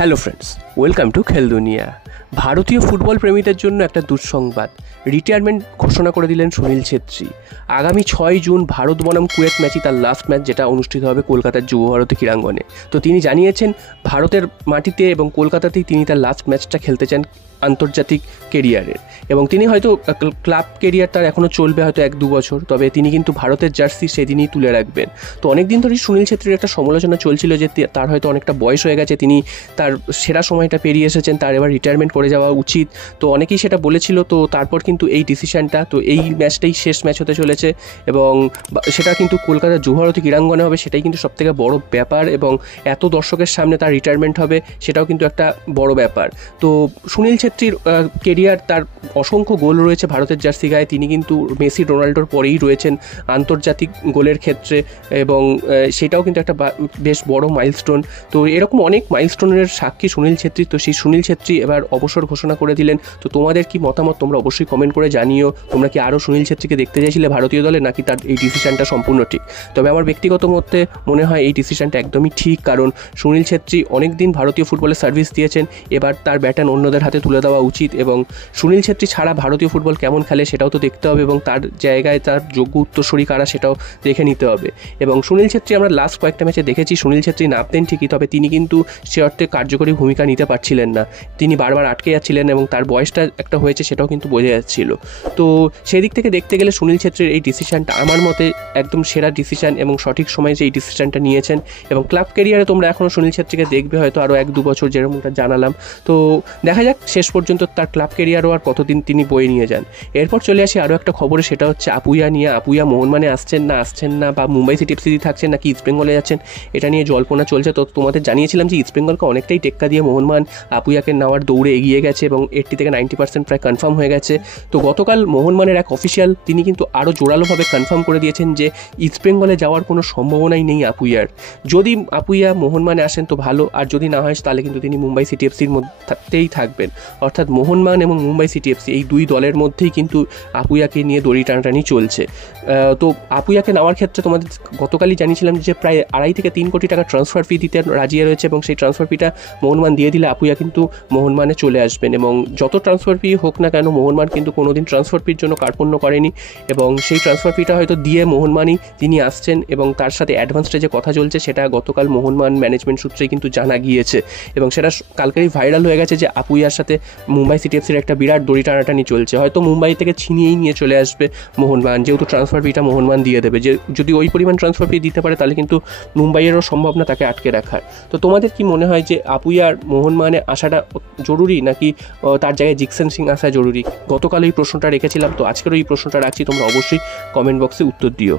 Hello friends, welcome to খেল দুনিয়া। ভারতীয় ফুটবল প্রেমীদের জন্য একটা দুঃসংবাদ। রিটায়ারমেন্ট ঘোষণা করে দিলেন সুনীল ছেত্রী। আগামী 6 জুন ভারত বনাম কুয়েত ম্যাচই তার লাস্ট ম্যাচ, যেটা অনুষ্ঠিত হবে কলকাতার যুব ভারতী ক্রীড়াঙ্গনে। তো তিনি জানিয়েছেন ভারতের মাটিতে এবং কলকাতাতেই তিনি তার লাস্ট ম্যাচটা খেলতে চান আন্তর্জাতিক কেরিয়ারের। এবং তিনি হয়তো ক্লাব কেরিয়ার তার এখনও চলবে হয়তো 1-2 বছর, তবে তিনি কিন্তু ভারতের জার্সি সেদিনই তুলে রাখবেন। তো অনেকদিন ধরেই সুনীল ছেত্রীর একটা সমালোচনা চলছিল যে তার হয়তো অনেকটা বয়স হয়ে গেছে, তিনি তার সেরা সময়টা পেরিয়ে এসেছেন, তার এবার রিটায়ারমেন্ট করে যাওয়া উচিত। তো অনেকেই সেটা বলেছিল। তো তারপর কিন্তু এই ডিসিশনটা, তো এই ম্যাচটাই শেষ ম্যাচ হতে চলেছে এবং সেটা কিন্তু কলকাতার যুব ভারতী ক্রীড়াঙ্গনে হবে। সেটাই কিন্তু সবথেকে বড় ব্যাপার এবং এত দর্শকের সামনে তার রিটায়ারমেন্ট হবে, সেটাও কিন্তু একটা বড় ব্যাপার। তো সুনীল ছেত্রীর কেরিয়ার, তার অসংখ্য গোল রয়েছে ভারতের জার্সি গায়ে। তিনি কিন্তু মেসি রোনাল্ডোর পরেই রয়েছেন আন্তর্জাতিক গোলের ক্ষেত্রে এবং সেটাও কিন্তু একটা বেশ বড় মাইলস্টোন। তো এরকম অনেক মাইলস্টোনের সাক্ষী সুনীল ছেত্রী। তো সেই সুনীল ছেত্রী এবার অবসর ঘোষণা করে দিলেন। তো তোমাদের কি মতামত তোমরা অবশ্যই কমেন্ট করে জানিও। তোমরা কি আরও সুনীল ছেত্রীকে দেখতে চাইছিলে ভারতীয় দলে, নাকি তার এই ডিসিশনটা সম্পূর্ণ ঠিক? তবে আমার ব্যক্তিগত মতে মনে হয় এই ডিসিশনটা একদমই ঠিক, কারণ সুনীল ছেত্রী অনেক দিন ভারতীয় ফুটবলে সার্ভিস দিয়েছেন। এবার তার ব্যাটন অন্যদের হাতে তুলে দেওয়া উচিত এবং সুনীল ছেত্রী ছাড়া ভারতীয় ফুটবল কেমন খেলে সেটাও তো দেখতে হবে এবং তার জায়গায় তার যোগ্য উত্তরসূরি কারা সেটাও দেখে নিতে হবে। এবং সুনীল ছেত্রী আমরা লাস্ট কয়েকটা ম্যাচে দেখেছি, সুনীল ছেত্রী নামতেন ঠিকই, তবে তিনি কিন্তু সে অর্থে কার্যকরী ভূমিকা নিতে পারছিলেন না। তিনি বারবার আটকে যাচ্ছিলেন এবং তার বয়সটা একটা হয়েছে সেটাও কিন্তু বোঝা যাচ্ছিল। তো সেই দিক থেকে দেখতে গেলে সুনীল ছেত্রীর এই ডিসিশনটা আমার মতে একদম সেরা ডিসিশন এবং সঠিক সময়ে যে এই ডিসিশনটা নিয়েছেন। এবং ক্লাব ক্যারিয়ারে তোমরা এখনও সুনীল ছেত্রীকে দেখবে হয়তো আরও 1-2 বছর, যেরকমটা জানালাম। তো দেখা যাক শেষ পর্যন্ত তার ক্লাব ক্যারিয়ারও আর কতদিন তিনি বয়ে নিয়ে যান। এরপর চলে আসি আরও একটা খবরে, সেটা হচ্ছে আপুইয়া নিয়ে। আপুইয়া মোহনবাগানে আসছেন না বা মুম্বাই সিটি এফসিতে থাকছেন নাকি ইস্ট বেঙ্গলে যাচ্ছেন, এটা নিয়ে জল্পনা চলছে। তো তোমাদের জানিয়েছিলাম যে ইস্ট বেঙ্গলকে অনেকটাই টেক্কা দিয়ে মোহনবাগান আপুইয়াকে নেওয়ার দৌড়ে এগিয়ে গেছে এবং 80 থেকে 90% প্রায় কনফার্ম হয়ে গেছে। তো গতকাল মোহনবাগানের এক অফিসিয়াল তিনি কিন্তু আরও জোরালোভাবে কনফার্ম করে দিয়েছেন যে ইস্ট বেঙ্গলে যাওয়ার কোনো সম্ভাবনাই নেই আপুইয়ার। যদি আপুইয়া মোহনবাগানে আসেন তো ভালো, আর যদি না হয় তাহলে কিন্তু তিনি মুম্বাই সিটি এফসির মধ্যেই থাকবেন। অর্থাৎ মোহনবাগান এবং মুম্বাই সিটি এফসি এই দুই দলের মধ্যেই কিন্তু আপুইয়াকে নিয়ে দড়ি টানাটানি চলছে। তো আপুইয়াকে নেওয়ার ক্ষেত্রে তোমাদের গতকালই জানিয়েছিলাম যে প্রায় 2.5 থেকে 3 কোটি টাকা ট্রান্সফার ফি দিতে রাজি রয়েছে এবং সেই ট্রান্সফার ফিটা মোহনবাগান দিয়ে দিলে আপুইয়া কিন্তু মোহনবাগানে চলে আসবেন। এবং যত ট্রান্সফার ফি হোক না কেন, মোহনবাগান কিন্তু কোনোদিন ট্রান্সফার ফির জন্য কার্পণ্য করেনি এবং সেই ট্রান্সফার ফিটা হয়তো দিয়ে মোহনবাগানই তিনি আসছেন এবং তার সাথে অ্যাডভান্সটা যে কথা চলছে সেটা গতকাল মোহনবাগান ম্যানেজমেন্ট সূত্রেই কিন্তু জানা গিয়েছে এবং সেটা কালকেই ভাইরাল হয়ে গেছে যে আপুইয়ার সাথে মুম্বাই সিটি এফসির একটা বিরাট দড়ি টানাটানি চলছে। হয়তো মুম্বাই থেকে ছিনিয়েই নিয়ে চলে আসবে মোহনবাগান, যেহেতু ট্রান্সফার ফিটা মোহনবাগান দিয়ে দেবে। যে যদি ওই পরিমাণ ট্রান্সফার ফি দিতে পারে তাহলে কিন্তু মুম্বাইয়েরও সম্ভব না তাকে আটকে রাখার। তো তোমাদের কি মনে হয় যে আপুইয়ার মোহনবাগানে আসাটা জরুরি নাকি তার জায়গায় জিকসেন সিং আসা জরুরি? গতকাল এই প্রশ্নটা রেখেছিলাম, তো আজকেরও এই প্রশ্নটা রাখছি, তোমরা অবশ্যই কমেন্ট বক্সে উত্তর দিও।